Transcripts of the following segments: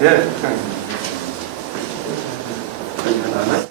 예, 시간입니다. 하나는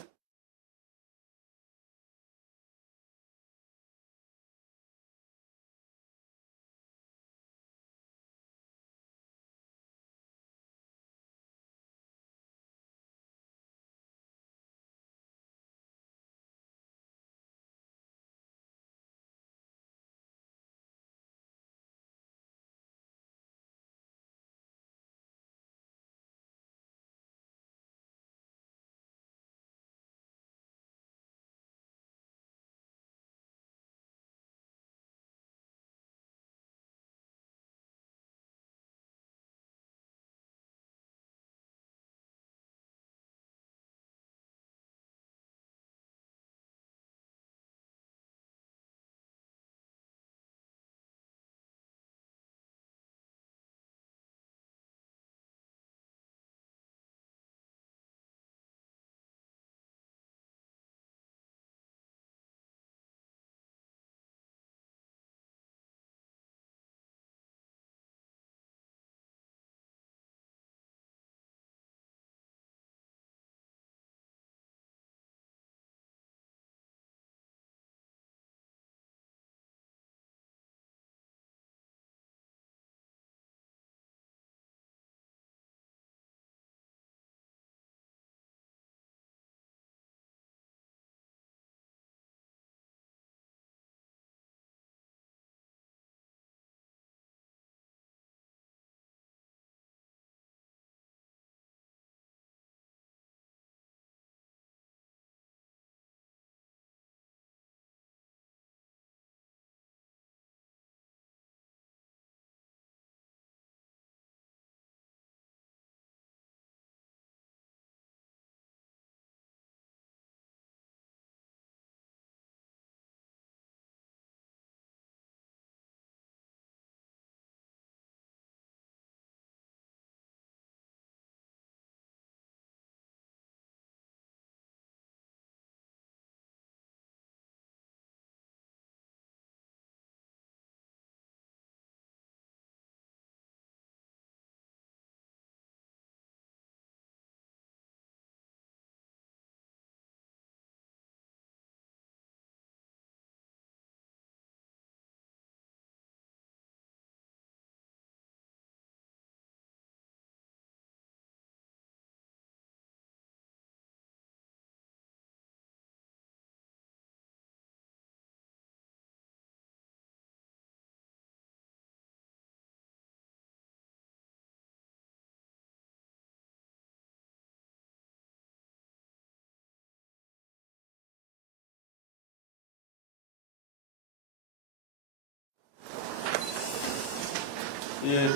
예,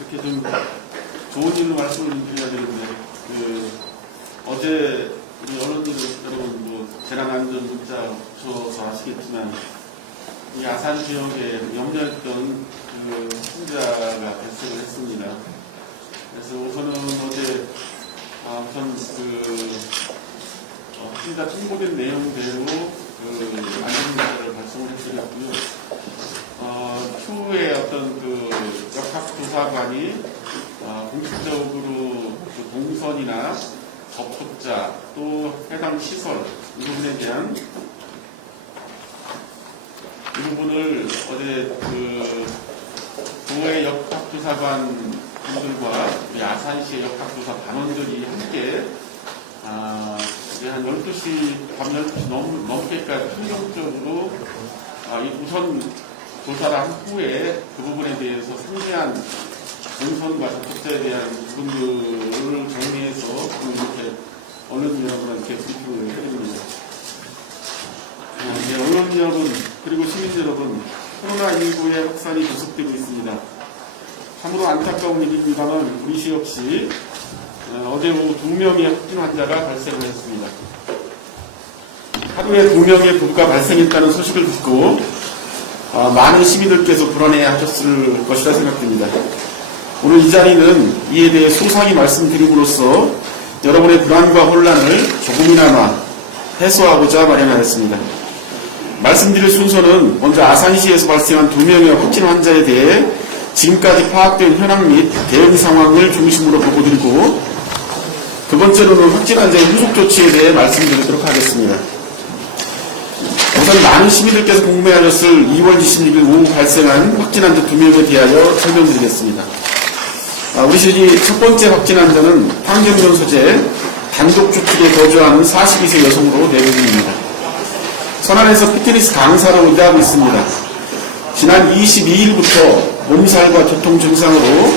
이렇게 좀 좋은 일로 말씀을 드려야 되는데, 어제 우리 언론들 여러분 뭐 재난안전 문자 줘서 아시겠지만, 이 아산 지역에 염려했던 그 확진자가 발생을 했습니다. 그래서 우선은 어제 우선 확진자 통보된 내용대로 안전문자를 발송을 해드렸고요. 추후에 어떤 역학조사관이 공식적으로 동선이나 접촉자 또 해당 시설 이 부분에 대한 이 부분을 어제 도의 역학조사관 분들과 아산시의 역학조사 반원들이 함께 한 12시, 밤 12시 넘게까지 충격적으로 우선 조사를 한 후에 그 부분에 대해서 상세한 동선과 접촉자에 대한 부분들을 정리해서 이렇게 언론 여러분한테 브리핑을 해드립니다. 네, 언론 여러분 그리고 시민 여러분, 코로나19의 확산이 계속되고 있습니다. 참으로 안타까운 일입니다만 우리 시 역시 어제 오후 2명의 확진 환자가 발생을 했습니다. 하루에 2명의 부부가 발생했다는 소식을 듣고 많은 시민들께서 불안해하셨을 것이라 생각됩니다. 오늘 이 자리는 이에 대해 소상히 말씀드림으로써 여러분의 불안과 혼란을 조금이나마 해소하고자 마련하였습니다. 말씀드릴 순서는 먼저 아산시에서 발생한 2명의 확진 환자에 대해 지금까지 파악된 현황 및 대응 상황을 중심으로 보고드리고, 두 번째로는 확진 환자의 후속 조치에 대해 말씀드리도록 하겠습니다. 우선 많은 시민들께서 궁금해하셨을 2월 26일 오후 발생한 확진 환자 2명에 대하여 설명드리겠습니다. 우리 시리 첫 번째 확진 환자는 판경면 소재 단독주택에 거주하는 42세 여성으로 내려집니다. 천안에서 피트니스 강사로 일하고 있습니다. 지난 22일부터 몸살과 두통 증상으로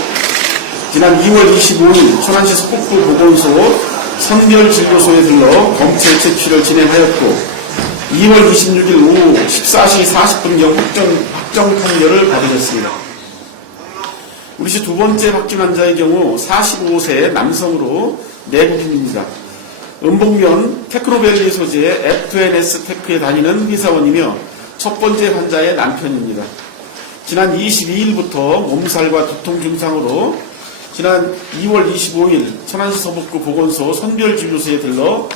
지난 2월 25일 천안시 서북부 보건소 선별진료소에 들러 검체 채취를 진행하였고 2월 26일 오후 14시 40분경 확정 판결을 받으셨습니다. 우리시 두 번째 확진 환자의 경우 45세 남성으로 내국인입니다. 은봉면 테크노밸리 소재의 FNS 테크에 다니는 회사원이며 첫 번째 환자의 남편입니다. 지난 22일부터 몸살과 두통 증상으로 지난 2월 25일 천안시 서북구 보건소 선별진료소에 들러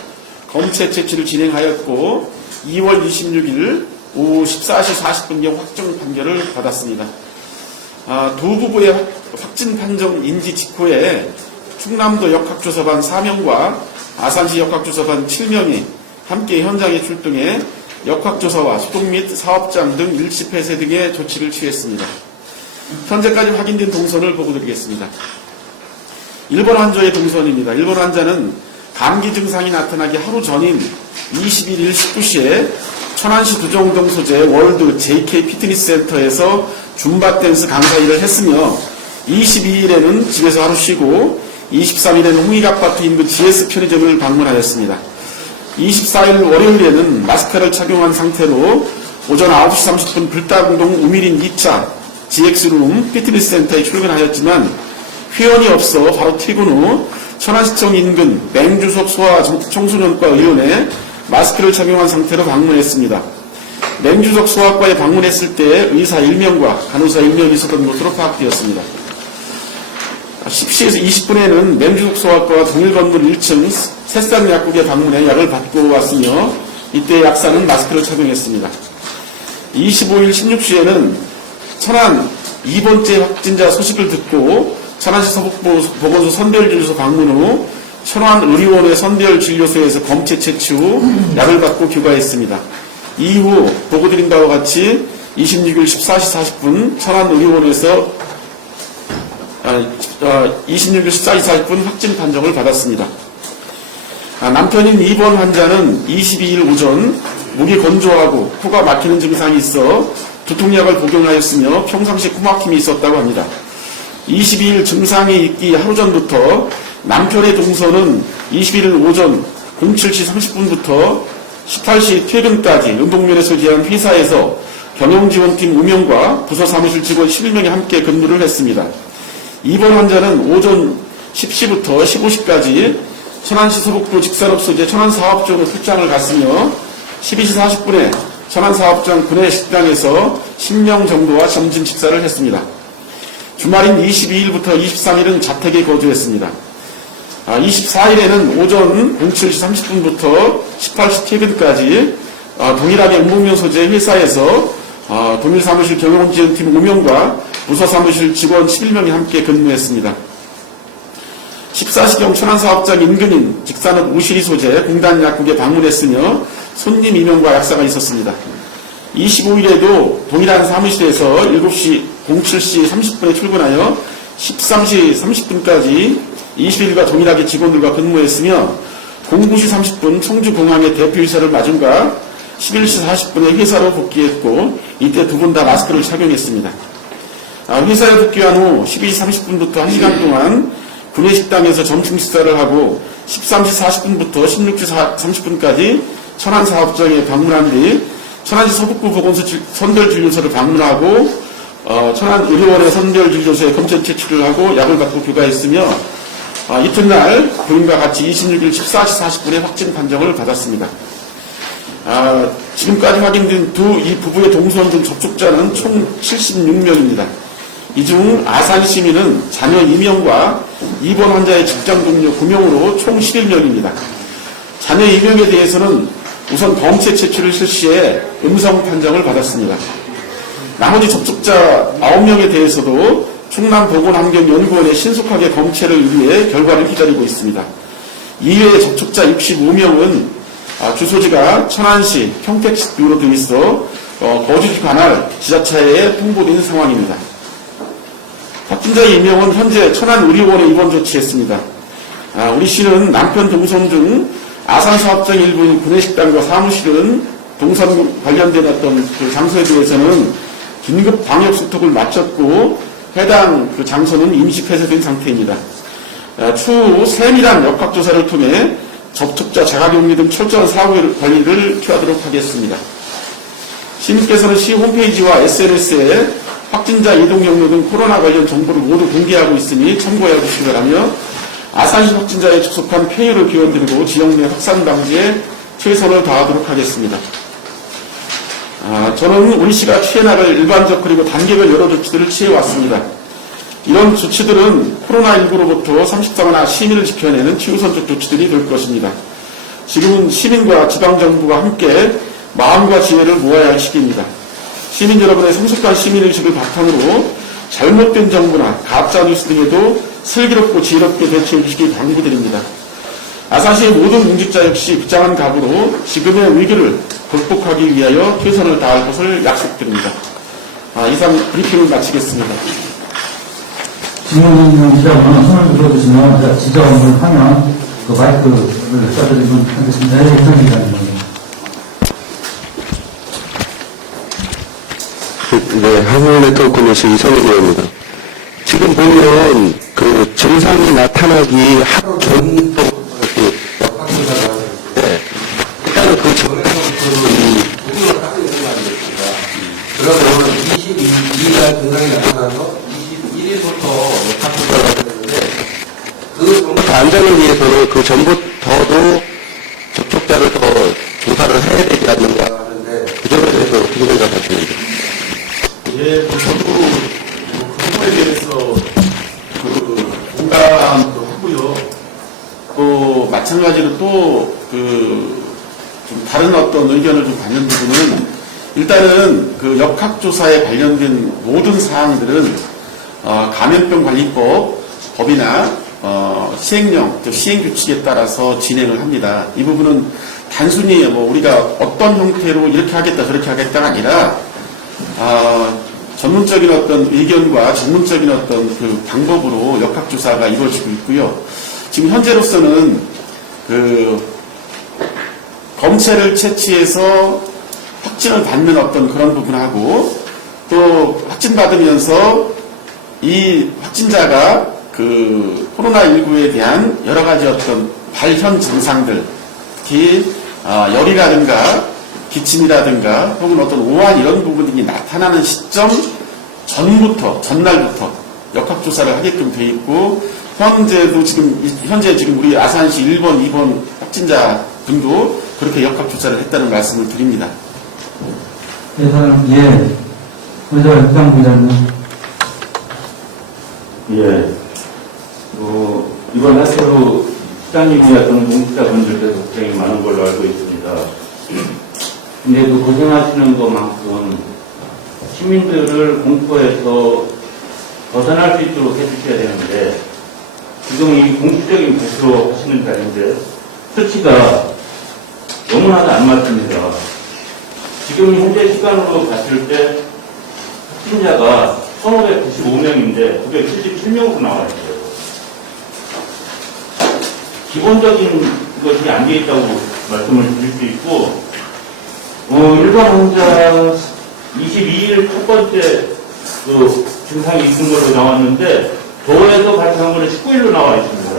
검체 채취를 진행하였고 2월 26일 오후 14시 40분경 확정 판결을 받았습니다. 두 부부의 확진 판정 인지 직후에 충남도 역학조사반 4명과 아산시 역학조사반 7명이 함께 현장에 출동해 역학조사와 소독 및 사업장 등 일시 폐쇄 등의 조치를 취했습니다. 현재까지 확인된 동선을 보고드리겠습니다. 1번 환자의 동선입니다. 1번 환자는 감기 증상이 나타나기 하루 전인 21일 19시에 천안시 두정동 소재 월드 JK 피트니스 센터에서 줌바 댄스 강사 일을 했으며 22일에는 집에서 하루 쉬고 23일에는 홍익아파트 인근 GS 편의점을 방문하였습니다. 24일 월요일에는 마스크를 착용한 상태로 오전 9시 30분 불다공동 우미린 2차 GX룸 피트니스 센터에 출근하였지만 회원이 없어 바로 퇴근 후 천안시청 인근 맹주석 소아 청소년과 의원에 마스크를 착용한 상태로 방문했습니다. 맹주석 소아과에 방문했을 때 의사 1명과 간호사 1명이 있었던 것으로 파악되었습니다. 10시에서 20분에는 맹주석 소아과 동일 건물 1층 새싹 약국에 방문해 약을 받고 왔으며 이때 약사는 마스크를 착용했습니다. 25일 16시에는 천안 2번째 확진자 소식을 듣고 천안시 서북부 보건소 선별진료소 방문 후 천안의료원의 선별진료소에서 검체 채취 후 약을 받고 귀가했습니다. 이후 보고드린 바와 같이 26일 14시 40분 천안의료원에서 26일 14시 40분 확진 판정을 받았습니다. 남편인 2번 환자는 22일 오전 목이 건조하고 코가 막히는 증상이 있어 두통약을 복용하였으며 평상시 코막힘이 있었다고 합니다. 22일 증상이 있기 하루 전부터 남편의 동선은 21일 오전 07시 30분부터 18시 퇴근까지 은봉면에서 지한 회사에서 경영지원팀 5명과 부서 사무실 직원 11명이 함께 근무를 했습니다. 2번 환자는 오전 10시부터 15시까지 천안시 서북부 직산업소재 천안사업장으로 출장을 갔으며 12시 40분에 천안사업장 구내식당에서 10명 정도와 점심 식사를 했습니다. 주말인 22일부터 23일은 자택에 거주했습니다. 24일에는 오전 07시 30분부터 18시 퇴근까지 동일하게 은봉면 소재 회사에서 동일 사무실 경영지원팀 5명과 부서 사무실 직원 11명이 함께 근무했습니다. 14시경 천안사업장 인근인 직산업 우시리 소재 공단약국에 방문했으며 손님 2명과 약사가 있었습니다. 25일에도 동일한 사무실에서 07시 30분에 출근하여 13시 30분까지 20일과 동일하게 직원들과 근무했으며 09시 30분 청주공항의 대표이사를 맞은가 11시 40분에 회사로 복귀했고 이때 두 분 다 마스크를 착용했습니다. 회사에 복귀한 후 12시 30분부터 1시간 동안 구내식당에서 점심 식사를 하고 13시 40분부터 16시 30분까지 천안사업장에 방문한 뒤 천안시 서북부 보건소 선별진료소를 방문하고 천안의료원의 선별진료소에 검체 채취를 하고 약을 받고 귀가했으며 이튿날 부인과 같이 26일 14시 40분에 확진 판정을 받았습니다. 지금까지 확인된 이 부부의 동선 등 접촉자는 총 76명입니다. 이 중 아산 시민은 자녀 2명과 2번 환자의 직장 동료 9명으로 총 11명입니다. 자녀 2명에 대해서는 우선 검체 채취를 실시해 음성 판정을 받았습니다. 나머지 접촉자 9명에 대해서도 충남보건환경연구원에 신속하게 검체를 위해 결과를 기다리고 있습니다. 이외에 접촉자 65명은 주소지가 천안시, 평택시로 되어 있어 거주지 관할 지자체에 통보된 상황입니다. 확진자의 2명은 현재 천안의료원에 입원 조치했습니다. 우리 시는 남편 동선 중 아산사업장 일부인 구내식당과 사무실은 동선 관련된 어떤 그 장소에 대해서는 긴급 방역 수칙을 마쳤고 해당 그 장소는 임시 폐쇄된 상태입니다. 추후 세밀한 역학조사를 통해 접촉자 자가격리 등 철저한 사후 관리를 취하도록 하겠습니다. 시민께서는 시 홈페이지와 SNS에 확진자 이동 경로 등 코로나 관련 정보를 모두 공개하고 있으니 참고해 주시기 바라며 아산시 확진자에 접속한 폐유를 기원드리고 지역 내 확산 방지에 최선을 다하도록 하겠습니다. 저는 우리 시가 취해나갈 일반적 그리고 단계별 여러 조치들을 취해왔습니다. 이런 조치들은 코로나19로부터 34가나 시민을 지켜내는 최우선적 조치들이 될 것입니다. 지금은 시민과 지방정부가 함께 마음과 지혜를 모아야 할 시기입니다. 시민 여러분의 성숙한 시민의식을 바탕으로 잘못된 정보나 가짜뉴스 등에도 슬기롭고 지혜롭게 대처해 주시기 당부드립니다. 아산시의 모든 공직자 역시 부장한 각오로 지금의 위기를 극복하기 위하여 최선을 다할 것을 약속드립니다. 이상 브리핑을 마치겠습니다. 질문 있는 기자분은 손을 들어주시면 지자원을 하면 그 마이크를 써드리면 하겠습니다. 네, 기자님. 네, 한국네트워크 뉴스 이성훈입니다. 지금 보면 그 증상이 나타나기 하루 전부터 이렇게 역학조사를 하는데 일단은 그 전에서부터 이 부분을 하고 있는 거 아니겠습니까? 그러면 22일 증상이 나타나서 21일부터 역학조사를 하는데 그 정도 안전을 위해서는 그 전부터도 접촉자를 더 조사를 해야 되지 않는가 하는데 그 점에 대해서 어떻게 생각하십니까? 예, 저도 그 부분에 대해서 공감도 하고요. 또 마찬가지로 또 좀 다른 어떤 의견을 좀 받는 부분은 일단은 그 역학조사에 관련된 모든 사항들은 감염병관리법 법이나 시행령, 시행규칙에 따라서 진행을 합니다. 이 부분은 단순히 뭐 우리가 어떤 형태로 이렇게 하겠다 저렇게 하겠다가 아니라 전문적인 어떤 의견과 전문적인 어떤 그 방법으로 역학조사가 이루어지고 있고요. 지금 현재로서는 그 검체를 채취해서 확진을 받는 어떤 그런 부분하고 또 확진받으면서 이 확진자가 그 코로나19에 대한 여러 가지 어떤 발현 증상들, 특히 열이라든가 기침이라든가 혹은 어떤 오한 이런 부분들이 나타나는 시점 전날부터 역학조사를 하게끔 돼 있고 현재 지금 우리 아산시 1번, 2번 확진자 분도 그렇게 역학조사를 했다는 말씀을 드립니다. 예. 의자 부장님. 예. 이번 사태로 시장님이나 또는 공직자분들께서 고생이 많은 걸로 알고 있습니다. 근데 그 고생하시는 것만큼 시민들을 공포에서 벗어날 수 있도록 해주셔야 되는데 지금 이 공식적인 발표로 하시는 자리인데 수치가 너무나도 안 맞습니다. 지금 현재 시간으로 봤을 때 확진자가 1,595명인데 977명으로 나와 있어요. 기본적인 것이 안 돼 있다고 말씀을 드릴 수 있고 일반 환자 22일 첫 번째 그 증상이 있는 걸로 나왔는데 도에서 발생한 거는 19일로 나와 있습니다.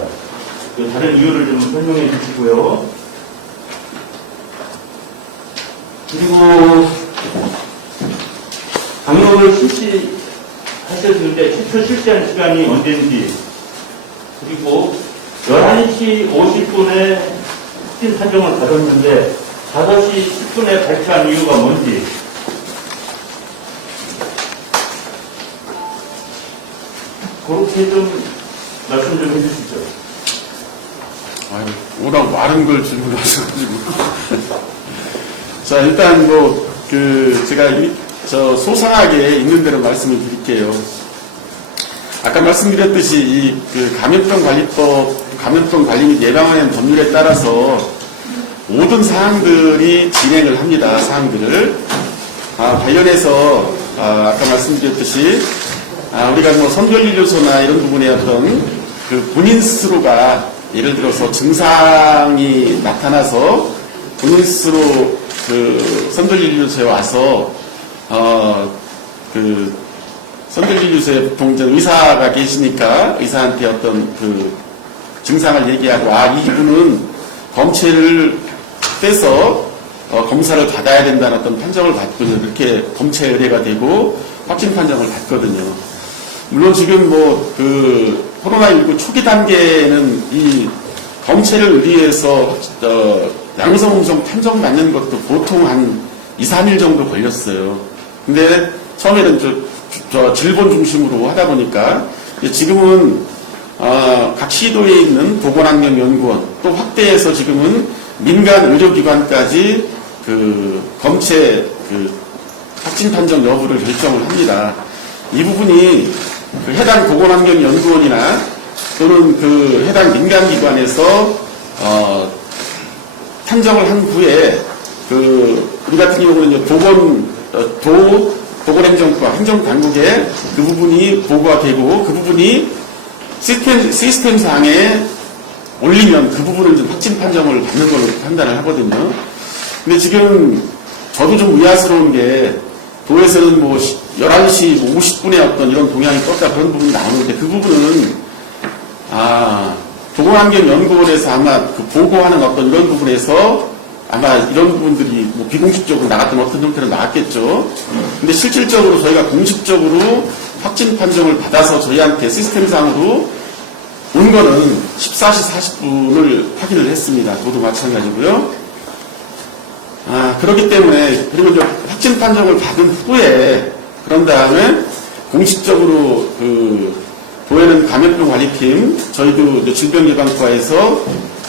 다른 이유를 좀 설명해 주시고요. 그리고 방역을 실시하셨는데 최초 실시한 시간이 언제인지 그리고 11시 50분에 확진 판정을 받았는데 5시 10분에 발표한 이유가 뭔지 그렇게 좀 말씀 좀 해주시죠. 워낙 많은 걸 질문하셔가지고. 자, 일단 제가 소상하게 있는 대로 말씀을 드릴게요. 아까 말씀드렸듯이 그 감염병 관리법, 감염병 관리 및 예방하는 법률에 따라서 모든 사항들이 진행을 합니다. 사항들을 관련해서 아까 말씀드렸듯이 우리가 뭐 선별진료소나 이런 부분에 어떤 그 본인 스스로가 예를 들어서 증상이 나타나서 본인 스스로 그 선별진료소에 와서 그 선별진료소에 보통 이제 의사가 계시니까 의사한테 어떤 그 증상을 얘기하고 이분은 검체를 떼서 검사를 받아야 된다는 어떤 판정을 받고 그렇게 검체 의뢰가 되고 확진 판정을 받거든요. 물론 지금 뭐 그 코로나19 초기 단계에는 이 검체를 의뢰해서 양성 음성 판정 받는 것도 보통 한 2, 3일 정도 걸렸어요. 근데 처음에는 질본 중심으로 하다 보니까 지금은 각 시도에 있는 보건환경연구원 또 확대해서 지금은 민간 의료기관까지 그 검체 그 확진 판정 여부를 결정을 합니다. 이 부분이 그 해당 보건환경연구원이나 또는 그 해당 민간기관에서 판정을 한 후에 그 우리 같은 경우는 이제 보건행정과 행정당국에 그 부분이 보고가 되고 그 부분이 시스템상에 올리면 그 부분을 좀 확진 판정을 받는 걸로 판단을 하거든요. 근데 지금 저도 좀 의아스러운 게 도에서는 뭐 11시 50분에 어떤 이런 동향이 떴다 그런 부분이 나오는데 그 부분은 보건환경연구원에서 아마 그 보고하는 어떤 이런 부분에서 아마 이런 부분들이 뭐 비공식적으로 나갔던 어떤 형태로 나왔겠죠. 근데 실질적으로 저희가 공식적으로 확진 판정을 받아서 저희한테 시스템상으로 온 거는 14시 40분을 확인을 했습니다. 저도 마찬가지고요. 그렇기 때문에 그리고 이제 확진 판정을 받은 후에 그런 다음에 공식적으로 그 도에는 감염병 관리팀 저희도 이제 질병예방과에서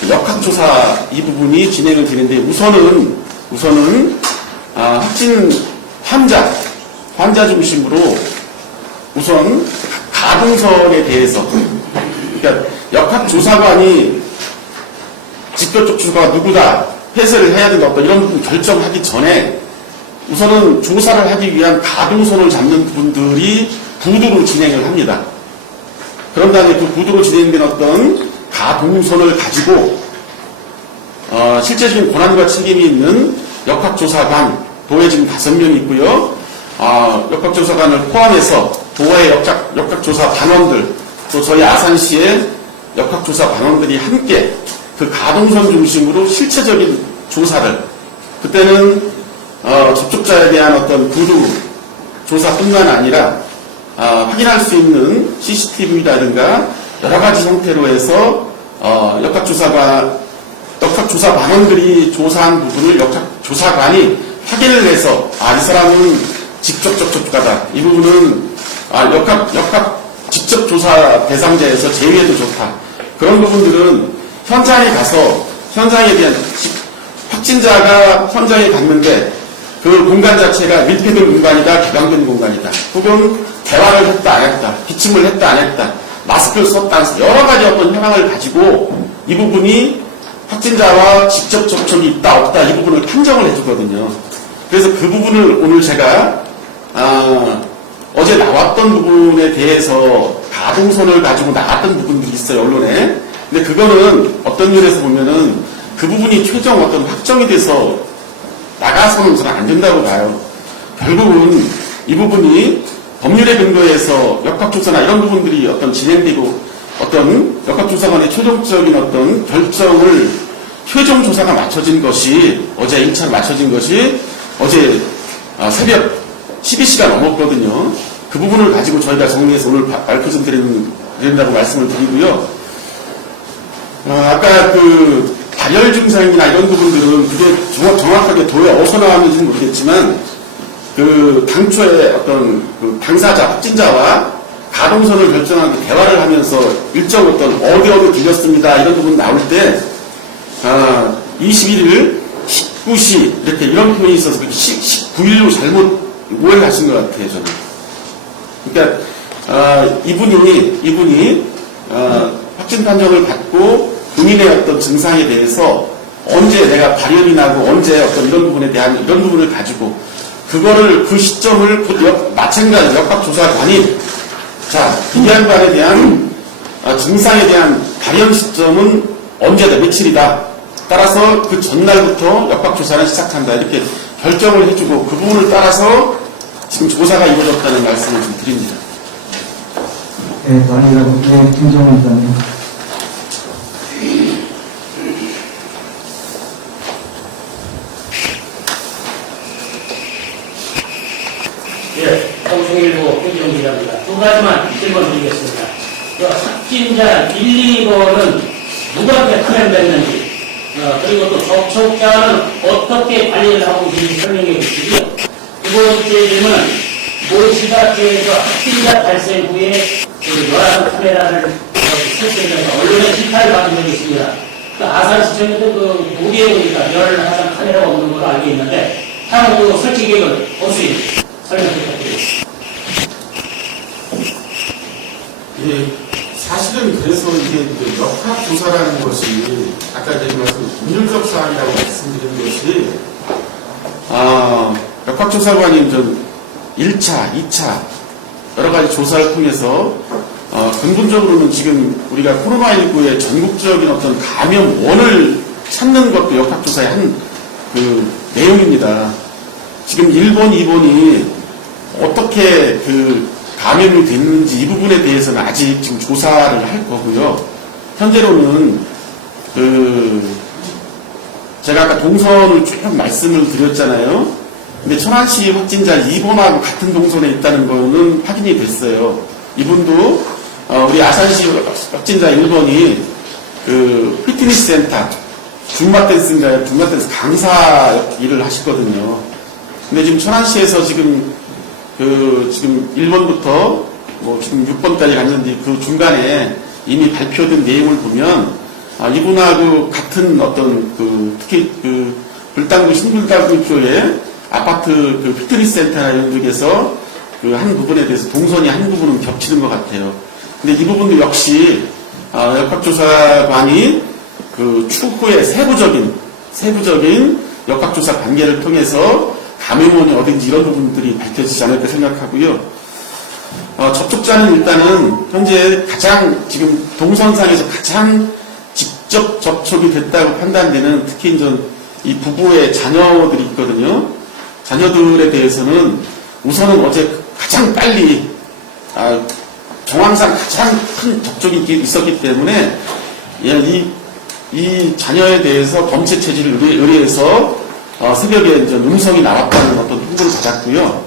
역학조사 이 부분이 진행을 되는데 우선은 확진 환자 중심으로 우선 가동선에 대해서 그러니까 역학조사관이 직접적 주가 누구다 폐쇄를 해야 된다 어떤 이런 부분 결정하기 전에 우선은 조사를 하기 위한 가동선을 잡는 분들이 구두로 진행을 합니다. 그런 다음에 그 구두로 진행된 어떤 가동선을 가지고 실제적인 권한과 책임이 있는 역학조사관 도에 지금 5명이 있고요. 역학조사관을 포함해서 도의 역학조사 반원들 또 저희 아산시의 역학조사 반원들이 함께 그 가동선 중심으로 실체적인 조사를 그때는 접촉자에 대한 어떤 구두 조사뿐만 아니라 확인할 수 있는 CCTV라든가 여러 가지 형태로 해서 역학조사 반원들이 조사한 부분을 역학조사관이 확인을 해서 이 사람은 직접 접촉자다. 이 부분은 역학 직접 조사 대상자에서 제외해도 좋다. 그런 부분들은 현장에 가서 현장에 대한 확진자가 현장에 갔는데 그 공간 자체가 밀폐된 공간이다, 개방된 공간이다. 혹은 대화를 했다, 안 했다, 기침을 했다, 안 했다, 마스크를 썼다, 여러 가지 어떤 현황을 가지고 이 부분이 확진자와 직접 접촉이 있다, 없다, 이 부분을 판정을 해주거든요. 그래서 그 부분을 오늘 제가, 어제 나왔던 부분에 대해서 가동선을 가지고 나왔던 부분들이 있어요, 언론에. 근데 그거는 어떤 면에서 보면은 그 부분이 최종 어떤 확정이 돼서 나가서는 저는 안 된다고 봐요. 결국은 이 부분이 법률에 근거해서 역학조사나 이런 부분들이 어떤 진행되고 어떤 역학조사관의 최종적인 어떤 결정을 최종 조사가 맞춰진 것이 어제 1차로 맞춰진 것이 어제 새벽 12시가 넘었거든요. 그 부분을 가지고 저희가 정리해서 오늘 발표 좀 드린다고 말씀을 드리고요. 아까 그 발열 증상이나 이런 부분들은 그게 정확하게 도에 어디서 나왔는지는 모르겠지만 그 당초에 어떤 그 당사자, 확진자와 가동선을 결정하고 대화를 하면서 일정 어떤 어디 들렸습니다 이런 부분 나올 때 21일 19시 이렇게 이런 표현이 있어서 19일로 잘못 오해를 하신 것 같아요, 저는. 그러니까 이분이 확진 판정을 받고 본인의 어떤 증상에 대해서 언제 내가 발열이 나고 언제 어떤 이런 부분에 대한 이런 부분을 가지고 그거를 그 시점을 마찬가지 역학조사관이 자 비교한 바에 대한 증상에 대한 발현 시점은 언제다 며칠이다 따라서 그 전날부터 역학조사를 시작한다 이렇게 결정을 해주고 그 부분을 따라서 지금 조사가 이루어졌다는 말씀을 좀 드립니다. 네, 다음이라고, 네, 김정은 이사님. 예, 방송일보 김정 기자입니다. 두 가지만 질문 드리겠습니다. 확진자 1, 2번은 누구한테 감염됐는지, 그리고 또 접촉자는 어떻게 관리를 하고 있는지 설명해 주시고요. 두 번째 질문은 모시다께서 확진자 발생 후에 열화상 카메라를 설치해서 언론에 실타를 받은 적이 있습니다. 아산시청에도 무리해 보니까 열화상 카메라가 없는 걸로 알고 있는데 향후 설치 계획을 없이 설명 부탁드리겠습니다. 예, 사실은 그래서 이게 역학조사라는 것이 아까 드린 말씀 법률적 사항이라고 말씀드린 것이 역학조사관이 좀 1차, 2차 여러 가지 조사를 통해서 근본적으로는 지금 우리가 코로나19의 전국적인 어떤 감염원을 찾는 것도 역학조사의 한 그 내용입니다. 지금 1번, 2번이 어떻게 그 감염이 됐는지 이 부분에 대해서는 아직 지금 조사를 할 거고요. 현재로는 제가 아까 동선을 쭉 말씀을 드렸잖아요. 근데 천안시 확진자 2번하고 같은 동선에 있다는 거는 확인이 됐어요. 이분도 우리 아산시 확진자 1번이 그 피트니스 센터 줌바댄스인가요? 줌바댄스 강사 일을 하시거든요. 근데 지금 천안시에서 지금 지금 1번부터 뭐 지금 6번까지 갔는데 그 중간에 이미 발표된 내용을 보면 이분하고 같은 어떤 특히 불당구 신불당구 쪽에 아파트 피트니스 센터나 이런 쪽에서 한 부분에 대해서 동선이 한 부분은 겹치는 것 같아요. 근데 이 부분도 역시 역학조사관이 추후에 세부적인 역학조사 관계를 통해서 감염원이 어딘지 이런 부분들이 밝혀지지 않을까 생각하고요. 접촉자는 일단은 현재 가장 지금 동선상에서 가장 직접 접촉이 됐다고 판단되는 특히 이제 이 부부의 자녀들이 있거든요. 자녀들에 대해서는 우선은 어제 가장 빨리 정황상 가장 큰 접촉이 있었기 때문에 이 자녀에 대해서 검체 체질을 의뢰해서 새벽에 이제 음성이 나왔다는 어떤 통보를 받았고요.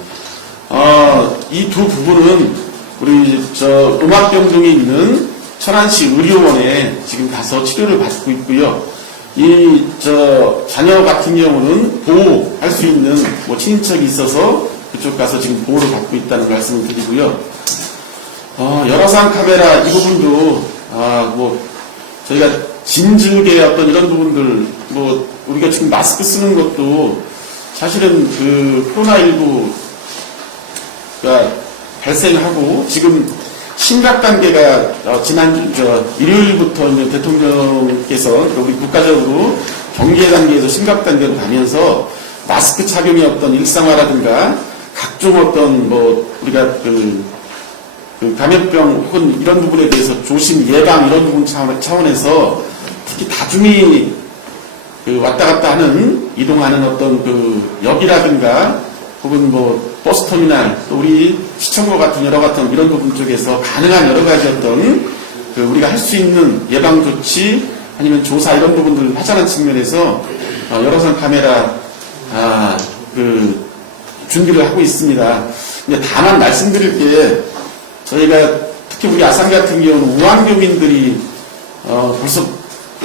이 두 부부는 우리 음압병동에 있는 천안시 의료원에 지금 가서 치료를 받고 있고요. 이 자녀 같은 경우는 보호할 수 있는 뭐 친인척이 있어서 그쪽 가서 지금 보호를 받고 있다는 말씀을 드리고요. 열화상 카메라 이 부분도 뭐 저희가 진즉의 어떤 이런 부분들 뭐 우리가 지금 마스크 쓰는 것도 사실은 코로나19가 발생하고 지금 심각 단계가 지난 일요일부터 이제 대통령께서 우리 국가적으로 경계 단계에서 심각 단계로 가면서 마스크 착용의 어떤 일상화라든가 각종 어떤 뭐 우리가 감염병 혹은 이런 부분에 대해서 조심 예방 이런 부분 차원에서 특히 다중이 왔다 갔다 하는 이동하는 어떤 역이라든가 혹은 뭐 버스터미널 또 우리 시청과 같은 여러 같은 이런 부분 쪽에서 가능한 여러 가지 어떤 우리가 할 수 있는 예방 조치 아니면 조사 이런 부분들을 하자는 측면에서 열화상 카메라 준비를 하고 있습니다. 근데 다만 말씀드릴 게 저희가 특히 우리 아산 같은 경우는 우한교민들이 벌써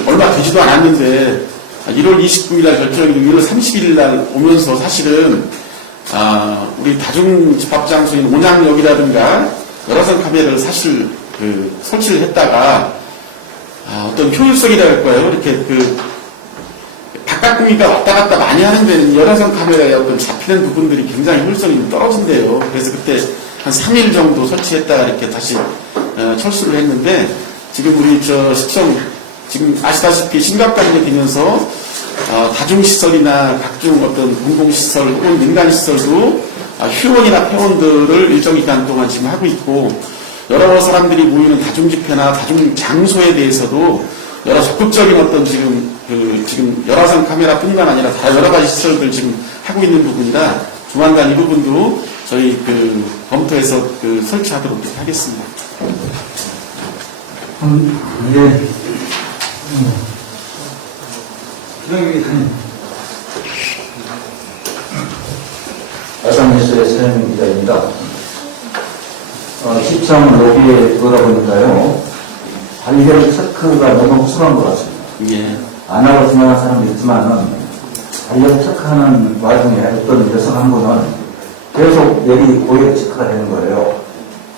얼마 되지도 않았는데 1월 29일 날 결정이 되고 1월 31일 날 오면서 사실은 우리 다중집합장소인 온양역이라든가 열화상 카메라를 사실 설치를 했다가 어떤 효율성이라 할까요? 이렇게 바깥 공기가 왔다 갔다 많이 하는 데는 열화상 카메라의 어떤 잡히는 부분들이 굉장히 효율성이 떨어진대요. 그래서 그때 한 3일 정도 설치했다가 이렇게 다시 철수를 했는데 지금 우리 시청 지금 아시다시피 심각관계 되면서 다중시설이나 각종 어떤 공공시설 혹은 민간시설도 휴원이나 폐원들을 일정 기간 동안 지금 하고 있고 여러 사람들이 모이는 다중집회나 다중장소에 대해서도 여러 적극적인 어떤 지금 열화상 카메라뿐만 아니라 다 여러 가지 시설들 지금 하고 있는 부분이라 조만간 이 부분도 저희 검토해서 설치하도록 하겠습니다. 예. 기자님. 아산뉴스의 최현민 기자입니다. 시청 로비에 들어가 보니까요, 발열 체크가 너무 흡수한 것 같습니다. 예. 안 하고 지나간 사람도 있지만은, 발열 체크하는 와중에 어떤 여성 한 분은 계속 열이 고열 체크가 되는 거예요.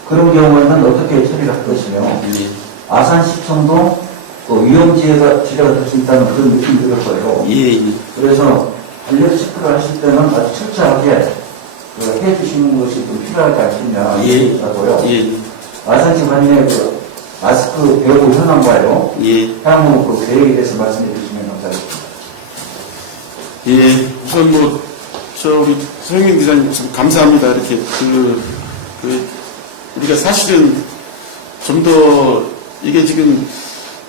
그런 경우에는 어떻게 처리를 할 것이며, 예. 아산시청도 위험지가 지대가 될 수 있다는 그런 느낌이 들 거예요. 예. 그래서 발열 체크를 하실 때는 아주 철저하게 해주시는 것이 좀 필요하지 않겠냐. 예. 라고요. 예. 아산시 관련의 마스크 배부 현황과요. 예. 향후 계획에 대해서 말씀해 주시면 감사하겠습니다. 예. 우선 우리 서영민 기자님 참 감사합니다. 이렇게 우리가 사실은 좀 더 이게 지금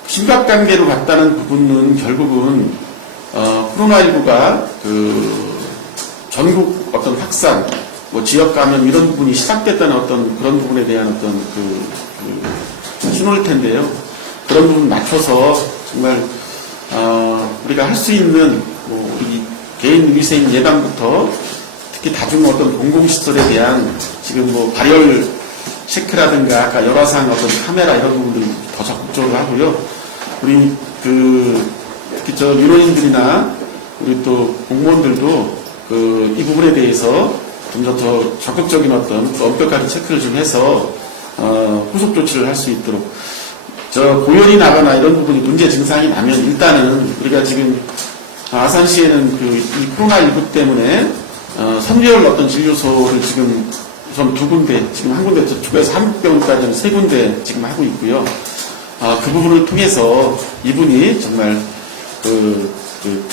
심각관계로 갔다는 부분은 결국은 코로나19가 전국 어떤 확산, 지역 감염 이런 부분이 시작됐다는 어떤 그런 부분에 대한 어떤 신호일 텐데요. 그런 부분 맞춰서 정말 우리가 할 수 있는 우리 개인 위생 예방부터 특히 다중 어떤 공공시설에 대한 지금 발열 체크라든가 아까 열화상 어떤 카메라 이런 부분들 더 적극적으로 하고요. 우리 특히 민원인들이나 우리 또 공무원들도 이 부분에 대해서 좀 더 적극적인 어떤 엄격하게 체크를 좀 해서 후속 조치를 할 수 있도록 고열이 나거나 이런 부분이 문제 증상이 나면 일단은 우리가 지금 아산시에는 이 코로나19 때문에 선별 어떤 진료소를 지금 우선 2군데, 지금 한 군데 저쪽에서 한국병원까지는 3군데 지금 하고 있고요. 그 부분을 통해서 이분이 정말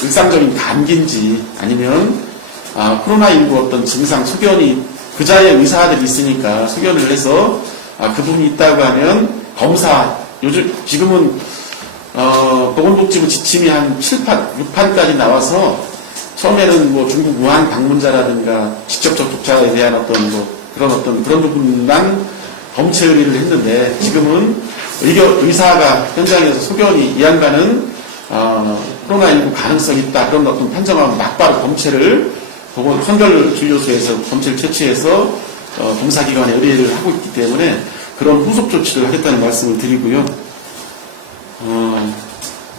일상적인 감기인지 아니면 코로나19 어떤 증상 소견이 그 자리에 의사들이 있으니까 소견을 해서 그 부분이 있다고 하면 검사 지금은 보건복지부 지침이 한 7판, 6판까지 나와서 처음에는 중국 우한 방문자라든가 직접 접촉자에 대한 그런 부분만 검체 의뢰를 했는데 지금은 의사가 현장에서 소견이 이 양반은 코로나19 가능성이 있다 그런 어떤 판정하고 막바로 검체를 선별 진료소에서 검체를 채취해서 검사기관에 의뢰를 하고 있기 때문에 그런 후속 조치를 하겠다는 말씀을 드리고요.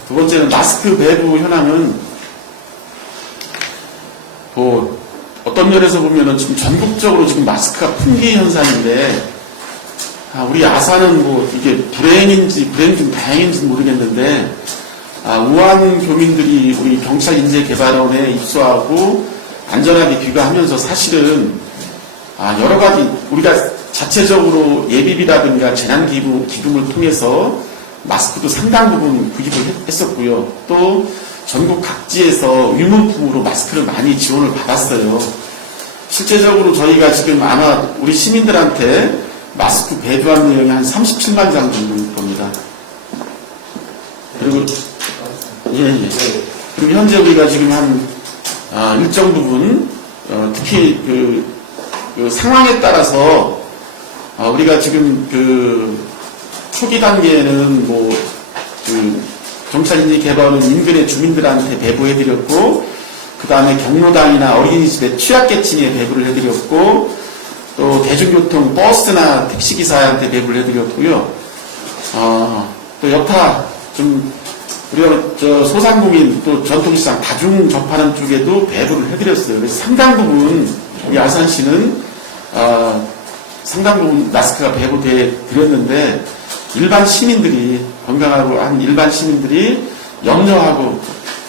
두 번째는 마스크 배부 현황은 어떤 면에서 보면은 지금 전국적으로 지금 마스크가 품귀 현상인데 우리 아산은 이게 불행인지 좀 다행인지 모르겠는데 우한 교민들이 우리 경찰 인재개발원에 입소하고 안전하게 귀가하면서 사실은 여러 가지 우리가 자체적으로 예비비라든가 재난기금을 통해서 마스크도 상당 부분 구입을 했었고요. 또 전국 각지에서 위문품으로 마스크를 많이 지원을 받았어요. 실제적으로 저희가 지금 아마 우리 시민들한테 마스크 배부한 내용이 한 37만 장 정도일 겁니다. 그리고 그리고 현재 우리가 지금 한 일정 부분 특히 그 상황에 따라서 우리가 지금 초기 단계에는 경찰인지 개발은 인근의 주민들한테 배부해드렸고 그 다음에 경로당이나 어린이집에 취약계층에 배부를 해드렸고 또 대중교통 버스나 택시기사한테 배부를 해드렸고요. 또 여타 우리가 소상공인 또 전통시장 다중 접하는 쪽에도 배부를 해드렸어요. 그래서 상당 부분 우리 아산시는 상당 부분 마스크가 배부돼 드렸는데 일반 시민들이 건강하고 한 일반 시민들이 염려하고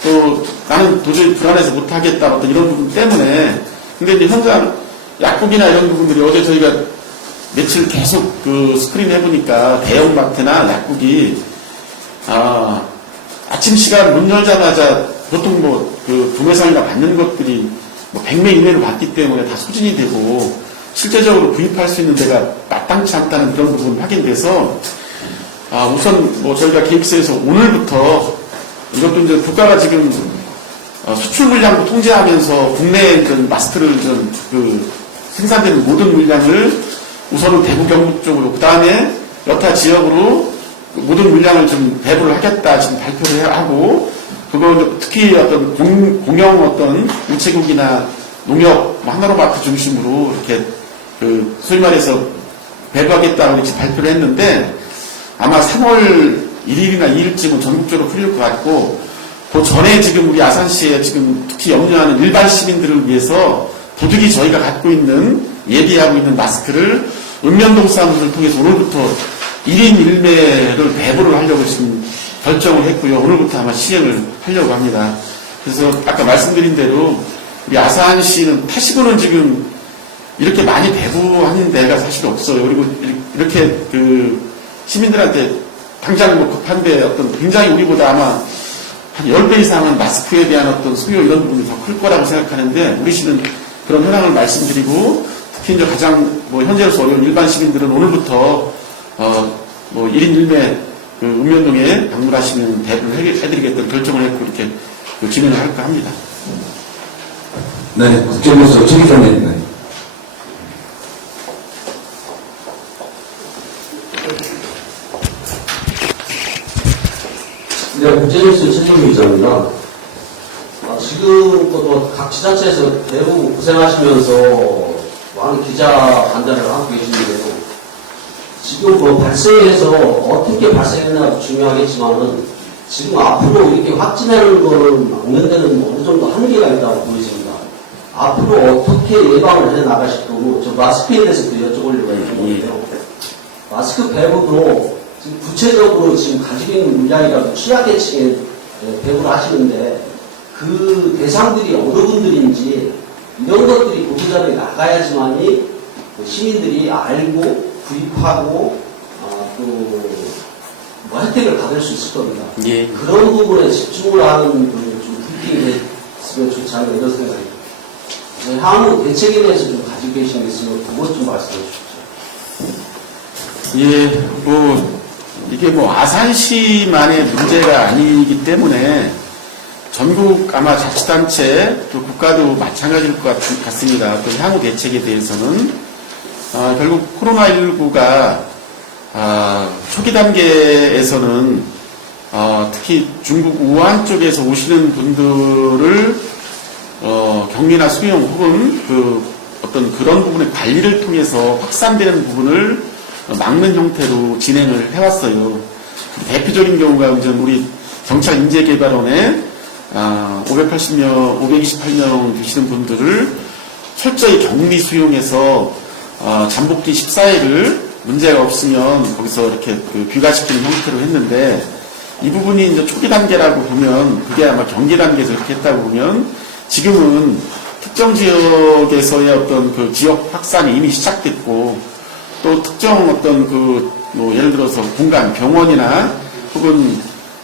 또 나는 도저히 불안해서 못하겠다 어떤 이런 부분 때문에 근데 이제 현장 약국이나 이런 부분들이 어제 저희가 며칠 계속 그 스크린 해보니까 대형마트나 약국이 아침 시간 문 열자마자 보통 뭐 그 구매상이나 받는 것들이 뭐 100매 이내로 받기 때문에 다 소진이 되고 실제적으로 구입할 수 있는 데가 마땅치 않다는 그런 부분 확인돼서 우선 뭐 저희가 기획서에서 오늘부터 이것도 이제 국가가 지금 수출 물량도 통제하면서 국내에 마스크를 생산되는 모든 물량을 우선은 대구 경북 쪽으로 그 다음에 여타 지역으로 모든 물량을 좀 배부를 하겠다 지금 발표를 하고 그거 특히 어떤 공영 어떤 우체국이나 농협 하나로마트 중심으로 이렇게 그 소위 말해서 배부하겠다고 이렇게 발표를 했는데 아마 3월 1일이나 2일쯤은 전국적으로 풀릴 것 같고 그 전에 지금 우리 아산시에 지금 특히 염려하는 일반 시민들을 위해서 도둑이 저희가 갖고 있는 예비하고 있는 마스크를 읍면동 사무소를 통해서 오늘부터 1인 1매를 배부를 하려고 지금 결정을 했고요. 오늘부터 아마 시행을 하려고 합니다. 그래서 아까 말씀드린 대로 우리 아산시는 타시고는 지금 이렇게 많이 배부하는 데가 사실 없어요. 그리고 이렇게 그 시민들한테 당장 뭐 급한데 어떤 굉장히 우리보다 아마 한 10배 이상은 마스크에 대한 어떤 수요 이런 부분이 더 클 거라고 생각하는데 우리 시는 그런 현황을 말씀드리고 특히 이제 가장 뭐 현재로서 어려운 일반 시민들은 오늘부터 뭐 1인 1매 그 읍면동에 방문하시면 대부분 해드리겠다는 결정을 했고 이렇게 진행을 할까 합니다. 네, 국제뉴스 최 기자님. 네. 네, 국제뉴스 최종 기자입니다. 지금 각 지자체에서 대부분 고생하시면서 많은 기자 간담회를 하고 계시는데요. 지금 뭐 발생해서 어떻게 발생했나도 중요하겠지만은 지금 앞으로 이렇게 확진하는 거를 막는 데는 어느 정도 한계가 있다고 보여집니다. 앞으로 어떻게 예방을 해 나가실 거고, 저 마스크에 대해서도 여쭤보려고 했는데요. 마스크 배부도 지금 구체적으로 지금 가지고 있는 물량이라도 취약계층에 배부를 하시는데 그 대상들이 어느 분들인지 이런 것들이 보도자료에 나가야지만이 시민들이 알고 구입하고 또 혜택을 받을 수 있을 겁니다. 예. 그런 부분에 집중을 하는 부분이 좀 브리핑했으면 좋지 않나 이런 생각이 향후 대책에 대해서 좀 가지고 계신 게 있으면 그것 좀 말씀해 주십시오. 예, 뭐 이게 뭐 아산시만의 문제가 아니기 때문에 전국 아마 자치단체 또 국가도 마찬가지일 것 같습니다. 또 향후 대책에 대해서는 결국 코로나19가 초기 단계에서는 특히 중국 우한 쪽에서 오시는 분들을 격리나 수용 혹은 그 어떤 그런 부분의 관리를 통해서 확산되는 부분을 막는 형태로 진행을 해왔어요. 대표적인 경우가 이제 우리 경찰인재개발원에 528명 계시는 분들을 철저히 격리 수용해서 잠복기 14일을 문제가 없으면 거기서 이렇게 귀가시키는 형태로 했는데 이 부분이 이제 초기 단계라고 보면 그게 아마 경계 단계에서 이렇게 했다고 보면 지금은 특정 지역에서의 어떤 그 지역 확산이 이미 시작됐고 또 특정 어떤 뭐 예를 들어서 공간, 병원이나 혹은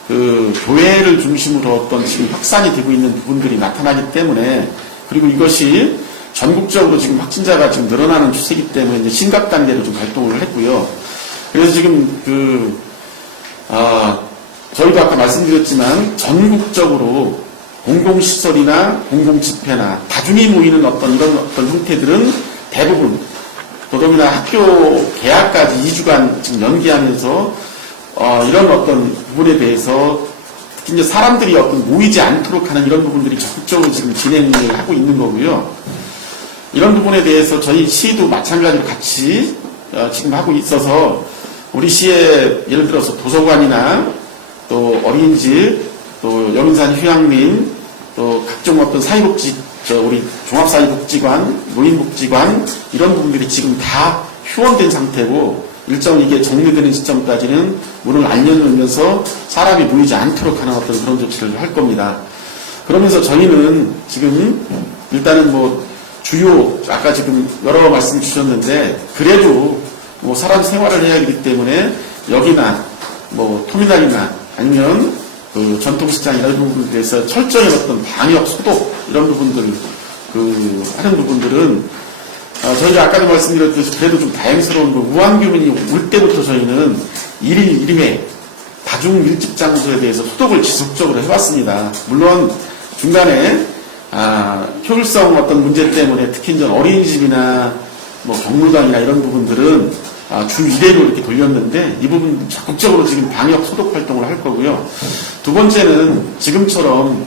그 교회를 중심으로 어떤 지금 확산이 되고 있는 부분들이 나타나기 때문에 그리고 이것이 전국적으로 지금 확진자가 지금 늘어나는 추세이기 때문에 이제 심각 단계로 좀 발동을 했고요. 그래서 지금 저희도 아까 말씀드렸지만 전국적으로 공공시설이나 공공집회나 다중이 모이는 이런 형태들은 대부분 더더구나 학교 개학까지 2주간 지금 연기하면서 이런 어떤 부분에 대해서 특히 이제 사람들이 모이지 않도록 하는 이런 부분들이 적극적으로 지금 진행을 하고 있는 거고요. 이런 부분에 대해서 저희 시도 마찬가지로 같이 지금 하고 있어서 우리 시에 예를 들어서 도서관이나 또 어린이집, 또 여민산 휴양림, 또 각종 어떤 사회복지, 우리 종합사회복지관, 노인복지관 이런 부분들이 지금 다 휴원된 상태고 일정 이게 정리되는 시점까지는 문을 안 열면서 사람이 모이지 않도록 하는 어떤 그런 조치를 할 겁니다. 그러면서 저희는 지금 일단은 뭐 주요 아까 지금 여러 말씀 주셨는데 그래도 뭐 사람 생활을 해야 하기 때문에 역이나 뭐 터미널이나 아니면 그 전통시장이나 이런 부분들에서 철저히 어떤 방역, 소독 이런 부분들 하는 부분들은 저희가 아까도 말씀드렸듯이 그래도 좀 다행스러운 거 우한규민이 올 때부터 저희는 1인 1회 다중 밀집 장소에 대해서 소독을 지속적으로 해왔습니다. 물론 중간에 효율성 어떤 문제 때문에 특히 이제 어린이집이나 뭐 경로당이나 이런 부분들은 주 1회로 이렇게 돌렸는데 이 부분 적극적으로 지금 방역 소독 활동을 할 거고요. 두 번째는 지금처럼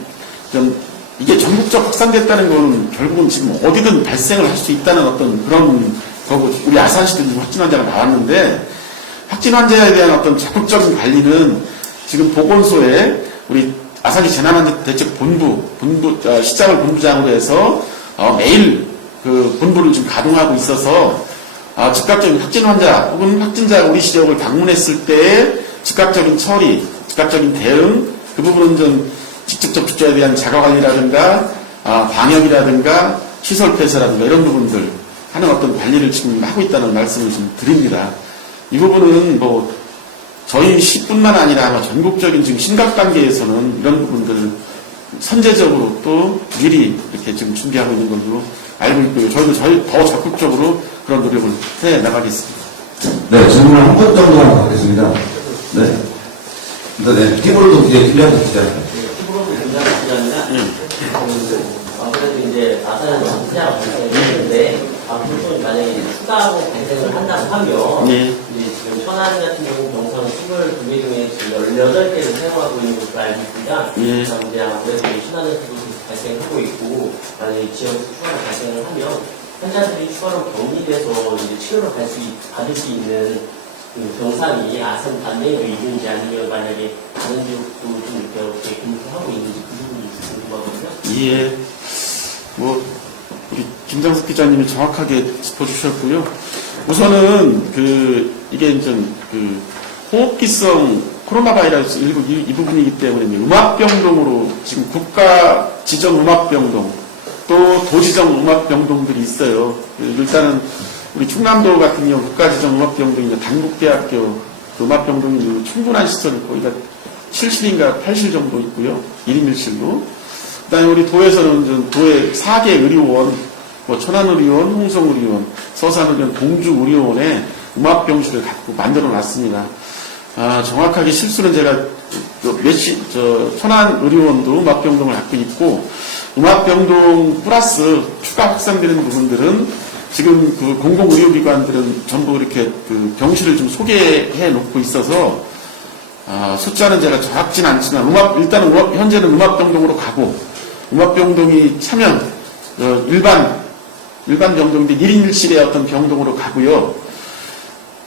좀 이게 전국적 확산됐다는 건 결국은 지금 어디든 발생을 할 수 있다는 어떤 그런 거고 우리 아산시도 지금 확진 환자가 나왔는데 확진 환자에 대한 어떤 적극적인 관리는 지금 보건소에 우리 아산시 재난안전대책본부 시장을 본부장으로 해서 매일 그 본부를 지금 가동하고 있어서 즉각적인 확진 환자 혹은 확진자가 우리 지역을 방문했을 때 즉각적인 처리, 즉각적인 대응 그 부분은 좀 직접 접촉자에 대한 자가관리라든가 방역이라든가 시설 폐쇄라든가 이런 부분들 하는 어떤 관리를 지금 하고 있다는 말씀을 좀 드립니다. 이 부분은 뭐 저희 시뿐만 아니라 아마 전국적인 지금 심각 단계에서는 이런 부분들을 선제적으로 또 미리 이렇게 지금 준비하고 있는 걸로 알고 있고요. 저희도 더 적극적으로 그런 노력을 해 나가겠습니다. 네, 질문 한 번 정도만 하겠습니다. 네. 네, 피부로도 이제 김양석 기자. 피부로도 굉장히 기자입니다. 그래도 이제 아산은 전체하고 발생했는데 앞으로 좀 만약에 추가로 발생을 한다고 하면 네. 이제 지금 천안 같은 경우 병상 22개 중에 지금 18개를 사용하고 있는 것으로 알고 있습니다. 예. 이제 아무래도 천안에서도 발생하고 있고 만약에 지역에서 추가로 발생을 하면 환자들이 추가로 격리돼서 이제 치료를 받을 수 있는 그 병상이 아산 반대로 있는지 아니면 만약에 다른 지역도 좀 이렇게 공부하고 있는지 그 부분이 궁금하거든요. 예. 뭐 우리 김장석 기자님이 정확하게 짚어주셨고요. 우선은 이게 이제 호흡기성 코로나 바이러스 19 이 부분이기 때문에 음압병동으로 지금 국가 지정 음압병동 또 도지정 음압병동들이 있어요. 일단은 우리 충남도 같은 경우 국가 지정 음압병동이 단국대학교 음압병동이 충분한 시설을 거기가 7실인가 8실 정도 있고요. 1인 1실로. 그다음에 우리 도에서는 도에 4개 의료원, 뭐 천안의료원, 홍성의료원, 서산의료원, 동주의료원에 음압병실을 갖고 만들어 놨습니다. 정확하게 실수는 제가 천안의료원도 음압병동을 갖고 있고 음압병동 플러스 추가 확산되는 부분들은 지금 그 공공의료기관들은 전부 이렇게 그 병실을 좀 소개해 놓고 있어서 숫자는 제가 정확진 않지만 일단은 현재는 음압병동으로 가고 음압병동이 차면 일반 병동인데 1인 1실의 어떤 병동으로 가고요.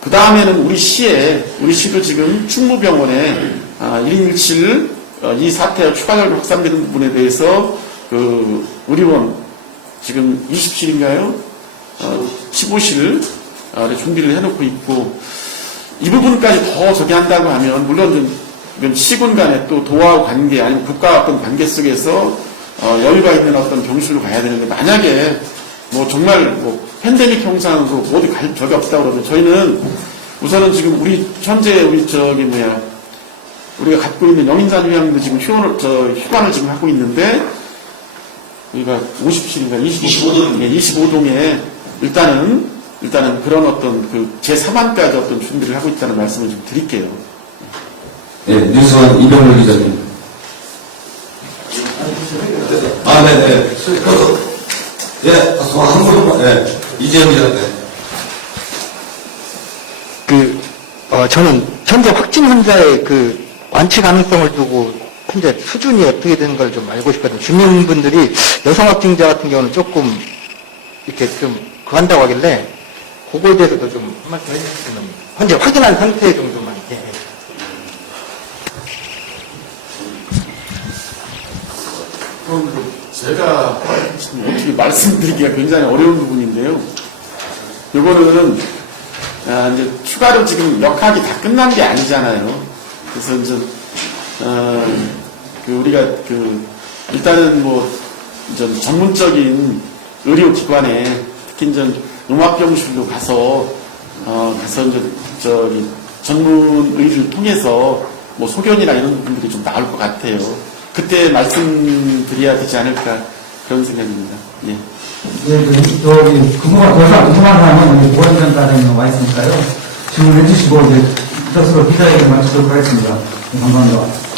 그 다음에는 우리 시도 지금 충무병원에 1인 1실 이 사태가 추가적으로 확산되는 부분에 대해서 그 의료원 지금 20실인가요? 15실 준비를 해놓고 있고 이 부분까지 더 저기 한다고 하면 물론 좀 시군 간에 또 도와 관계 아니면 국가 어떤 관계 속에서 여유가 있는 어떤 병실로 가야 되는데 만약에 뭐 정말 뭐 팬데믹 형상으로 모두 갈 적이 없다 그러면 저희는 우선은 지금 현재 우리가 갖고 있는 영인산 요양도 지금 휴관을 지금 하고 있는데 우리가 50실인가 25동 25동에 일단은 그런 어떤 그 제3안까지 어떤 준비를 하고 있다는 말씀을 좀 드릴게요. 네, 뉴스원 이병렬 기자님. 네네. 한 분만, 이재영 기자. 저는 현재 확진 환자의 그 완치 가능성을 두고 현재 수준이 어떻게 되는 걸 좀 알고 싶거든요. 주민분들이 여성 확진자 같은 경우는 조금 이렇게 좀 그한다고 하길래 그거에 대해서도 좀 한 말씀 해주시면 현재 확인한 상태 정도만 이렇게. 그럼 제가 지금 어떻게 말씀드리기가 굉장히 어려운 부분인데요. 이거는 이제 추가로 지금 역학이 다 끝난 게 아니잖아요. 그래서 이제 우리가 일단은 뭐 전문적인 의료기관에 특히 이제 음압병실로 가서 그래서 이제 저기 전문의를 통해서 뭐 소견이나 이런 부분들이 좀 나올 것 같아요. 그때 말씀드려야 되지 않을까 그런 생각입니다. 예. 근무가 더 이상 궁금한 사람은 보안전단에 와 있으니까요. 질문해 주시고, 이것으로 기자회견 마치도록 하겠습니다. 감사합니다.